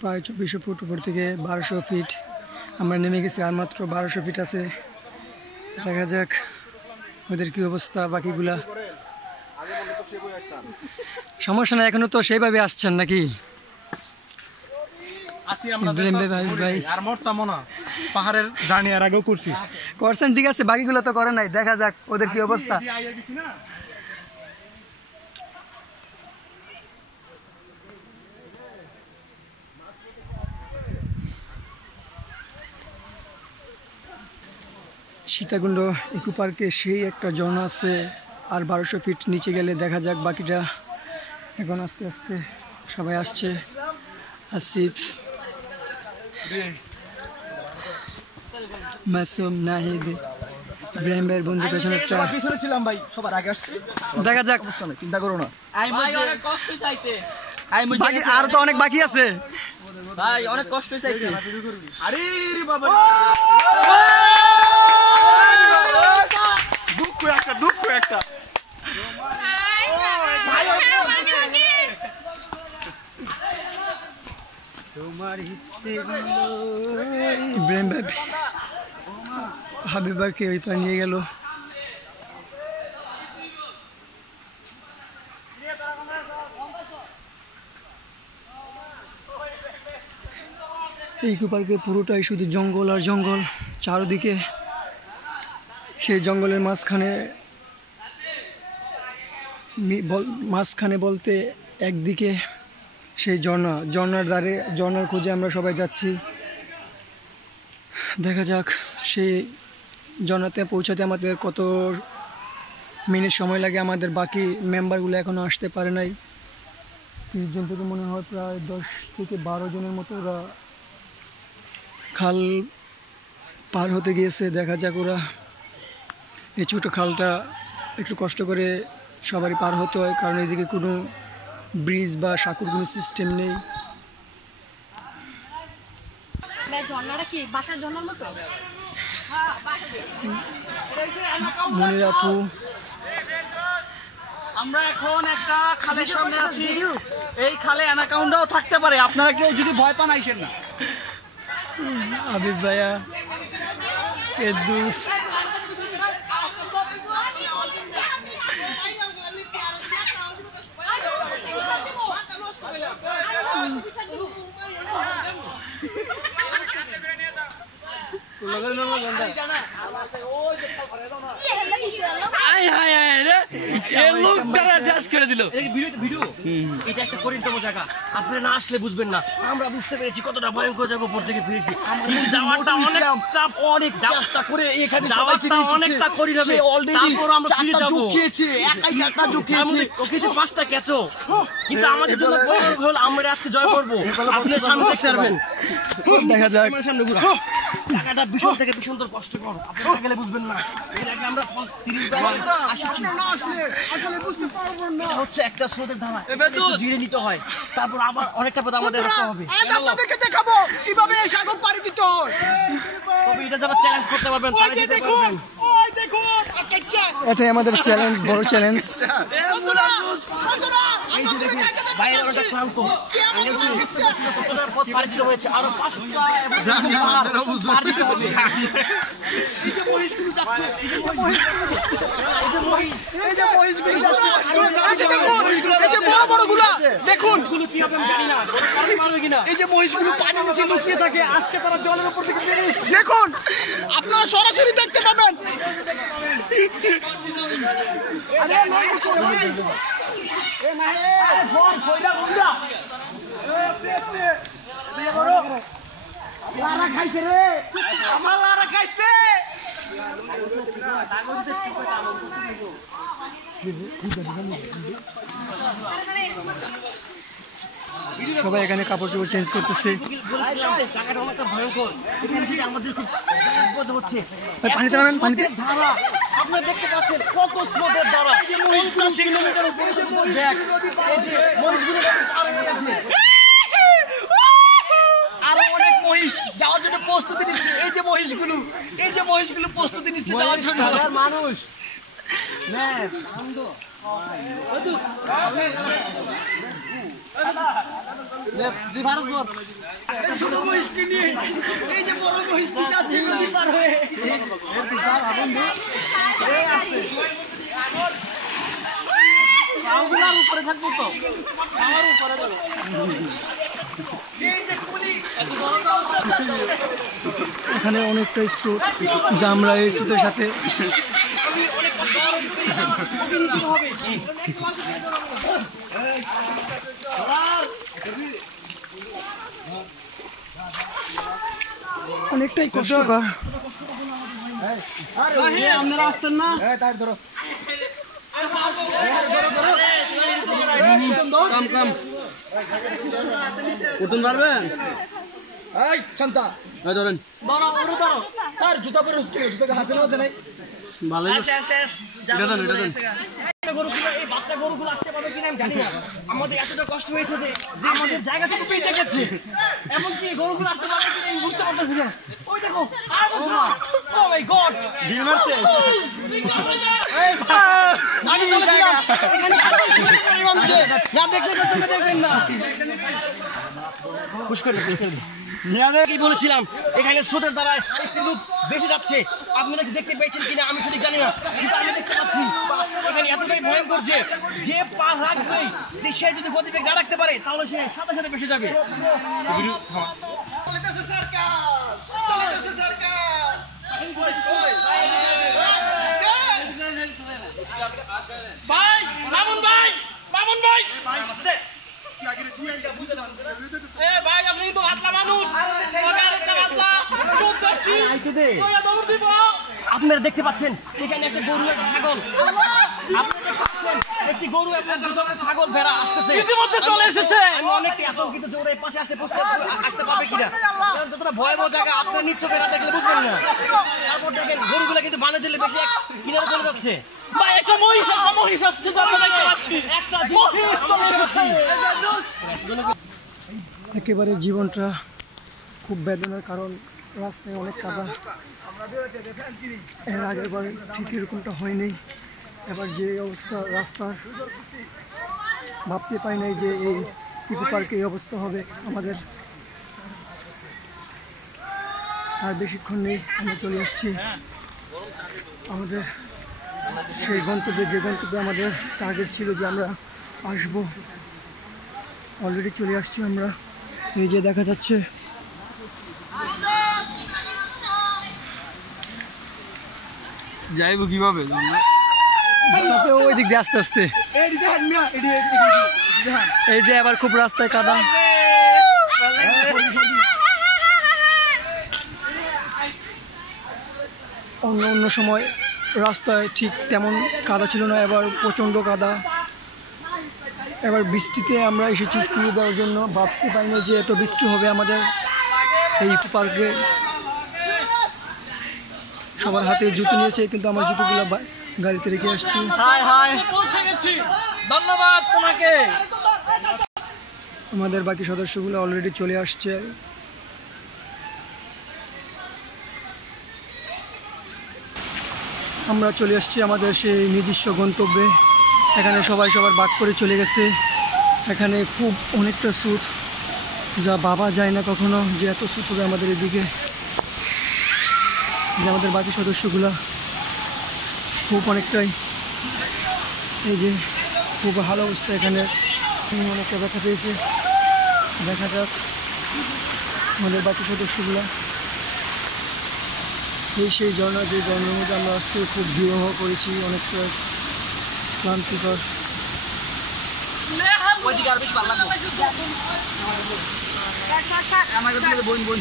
প্রায় 2400 ফুট উপর থেকে 1200 ফিট আমরা নেমে গেছি, আর মাত্র 1200 ফিট আছে। দেখা যাক ওদের কি অবস্থা। বাকিগুলা সমস্যা না, এখনো তো সেইভাবে আসছেন নাকি? পাহাড়ের জার্নি আর আগেও করছেন, ঠিক আছে, বাকিগুলো তো করে নাই। দেখা যাক ওদের কি অবস্থা। সীতাকুণ্ড ইকো পার্কে সেই একটা ঝর্ণা আছে, আর 1200 ফিট নিচে গেলে দেখা যাক বাকিটা। এখন আস্তে আস্তে সবাই আসছে। আসিফ, মাসুম, নাহিদ, ইব্রাহিম ভাইয়ের বন্ধু পেছনে একটা। দেখা যাক, চিন্তা করো না, আর তো অনেক বাকি আছে ভাই, অনেক কষ্ট চাইতে। আরে বাবা, দুঃখ একটা তোমার ইচ্ছে। ইব্রাহিম ভাই হাবিবাকে ওই পার নিয়ে গেল। এই ইকো পার্কে পুরোটাই শুধু জঙ্গল আর জঙ্গল চারদিকে। সেই জঙ্গলের মাঝখানে বলতে একদিকে সেই ঝর্ণার ধারে, ঝর্ণার খোঁজে আমরা সবাই যাচ্ছি। দেখা যাক সেই ঝর্ণাতে পৌঁছাতে আমাদের কত মিনিট সময় লাগে। আমাদের বাকি মেম্বারগুলো এখনও আসতে পারে নাই। 30 জন থেকে মনে হয় প্রায় 10 থেকে 12 জনের মতো ওরা খাল পার হতে গিয়েছে। দেখা যাক ওরা, এই ছোটো খালটা একটু কষ্ট করে সবারই পার হতে হয়, কারণ এদিকে কোনো ব্রিজ বা সাঁকুর কোনো সিস্টেম নেই। মনির আপু, আমরা এখন একটা খালের সামনে আছি। এই খালে অ্যানাকোন্ডাও থাকতে পারে, আপনারা কেউ যদি ভয় পান আইসেন না। আবিব ভাইয়া, এদুস, আপনারা না আসলে বুঝবেন না। আমরা বুঝতে পেরেছি কতটা ভয়ঙ্কর জায়গা উপর থেকে ফিরেছি। কিন্তু আমাদের জন্য আমরা আজকে জয় করবো। আপনার সামনে দেখতে পারবেন। দেখা যাক, সামনে ঘুরা জায়গাটা ভীষণ থেকে ভীষণ কষ্টকর, আপনারা গেলে বুঝবেন না। এর আগে আমরা 30 বার আসছি, হচ্ছে একটা স্রোতের ধারা, জিরে নিতে হয়, তারপর আবার অনেকটা পথ আমাদের হাঁটতে হবে। আপনাদেরকে দেখাবো কিভাবে এই সাগর পাড়ি দিতে হয়। তবে এটা যারা চ্যালেঞ্জ করতে পারবেন তারা দিতে পারবেন। ওই দেখুন, এটাই আমাদের চ্যালেঞ্জ, বড় চ্যালেঞ্জ। বাইরে ওটা ক্লান্ত, পথ পাড়ি দিতে হয়েছে, আরো 5টা পার দিতে হবে। এই যে মহিষগুলো যাচ্ছে, এই যে মহিষগুলো যাচ্ছে, এই যে বড় বড় গুলা দেখুন, কি হবে আমি জানি না, পারবে কিনা। এই যে মহিষগুলো পানির নিচে লুকিয়ে থাকে, আজকে তারা জলের উপর থেকে বেরিয়ে এসেছে। দেখুন, আপনারা সরাসরি দেখতে পাবেন। খাইছে রে, আমার লারা খাইছে। সবাই এখানে কাপড় চোপড় চেঞ্জ করতেছে। পানিতে নামেন, পানিতে। আপনারা দেখতে পাচ্ছেন কত স্রোতের দ্বারা 50 কিলোমিটার উপরে আরো অনেক মহিষ যাওয়ার জন্য প্রস্তুতি নিচ্ছে। এই যে মহিষগুলো প্রস্তুতি নিচ্ছে যাওয়ার জন্য। মানুষ ছোট মহিষকে নিয়ে এই যে বড় মহিষটি যাচ্ছে নদী পার হয়ে। উপরে থাকবো তো আমার উপরে এখানে অনেকটাই স্রোত, যা আমরা এই স্রোতের সাথে অনেকটাই কষ্টকর। আপনারা আসতেন না? উঠুন পারবেন? এই শান্তা ধরেন, ধরো ওরে ধরো। আর জুতা পরে জুতা হাতে নেওয়া নাই। ভালো গরুগুলো এই বাচ্চা গরুগুলো আসতে পারবে কিনা আমি জানি না। আমাদের এতটা কষ্ট হয়েছে যে আমাদের জায়গা থেকে পেয়ে গেছে। এমনকি গরুগুলো আসতে পারবে কিনা আমি বুঝতে পারতেছি না। ওই দেখো ও মাই গড বিল মারছে আমি বলেছিলাম এখানে না দেখলে তো চোখে দেখবেন না। কি বলেছিলাম এখানে স্রোতের দ্বারা একটি লোক বেশি যাচ্ছে। আপনারা কি দেখতে পেয়েছেন কিনা আমি সঠিক জানি না, কিন্তু আমি দেখতে পাচ্ছি এখানে এতটাই ভয়ঙ্কর যে পা রাখবে, যে সে যদি গতিবেগ না রাখতে পারে তাহলে সে সাথে সাথে বেশি যাবে। ভাই মামুন ভাই, মামুন ভাই, ভাই আপনি তো আটলা মানুষ, আপনারা দেখতে পাচ্ছেন এখানে একটা গরু একটা ছাগল, আপনারা দেখতে পাচ্ছেন একটি গরু একটা ছাগল ভেড়া আসতেছে, ইতিমধ্যে চলে এসেছে। আমি অনেকটা আতঙ্কিত যে ওরা পাশে আসতে পারবে কিনা, কারণ যতটা ভয়াবহ জায়গা আপনার নিচ্ছ ভেড়া দেখলে বুঝবেন না। তারপর দেখেন গরুগুলা কিন্তু বানে চলে বেশি কিনারে চলে যাচ্ছে। ভাই একটা মহিষ আসছে, আমরা দেখতে পাচ্ছি একটা মহিষ চলে এসেছে। একেবারে জীবনটা খুব বেদনার, কারণ রাস্তায় অনেক কাদা। এর আগের বার ঠিক এরকমটা হয়নি। এবার যে অবস্থা রাস্তার, ভাবতে পারি নাই যে এই ইকো পার্কে এই অবস্থা হবে আমাদের। আর বেশিক্ষণ নেই, আমরা চলে আসছি আমাদের সেই গন্তব্যে, যে গন্তব্যে আমাদের টার্গেট ছিল যে আমরা আসবো। অলরেডি চলে আসছি আমরা। এই যে দেখা যাচ্ছে যাইবো কিভাবে ওই দিক দিয়ে আস্তে আস্তে। এই যে আবার খুব রাস্তায় কাদা। অন্য সময় রাস্তায় ঠিক তেমন কাদা ছিল না, এবার প্রচণ্ড কাদা। এবার বৃষ্টিতে আমরা এসেছি ট্যুর দেওয়ার জন্য, ভাবতে পারিনি যে এত বৃষ্টি হবে আমাদের এই ইকো পার্কে। সবার হাতে জুতো নিয়েছে, কিন্তু আমার জুতোগুলো গাড়িতে রেখে আসছি। পৌঁছে গেছি, ধন্যবাদ তোমাকে। আমাদের বাকি সদস্যগুলো অলরেডি চলে আসছে। আমরা চলে আসছি আমাদের সেই নিজস্ব গন্তব্যে। এখানে সবাই সবার বাদ করে চলে গেছে। এখানে খুব অনেকটা স্রোত, যা ভাবা যায় না কখনো যে এত স্রোত হবে আমাদের এদিকে। যে আমাদের বাকি সদস্যগুলা খুব অনেকটাই, এই যে খুব ভালো অবস্থা। এখানে অনেকটা ব্যথা পেয়েছে। দেখা যাক আমাদের বাকি সদস্যগুলা। সেই ঝর্ণা, যে ঝর্ণার মধ্যে আমরা আসতে খুব বিরহ করেছি, অনেকটা ক্লান্তিকর। ওইদিকে আর বেশ ভালো লাগবে। আমার বোন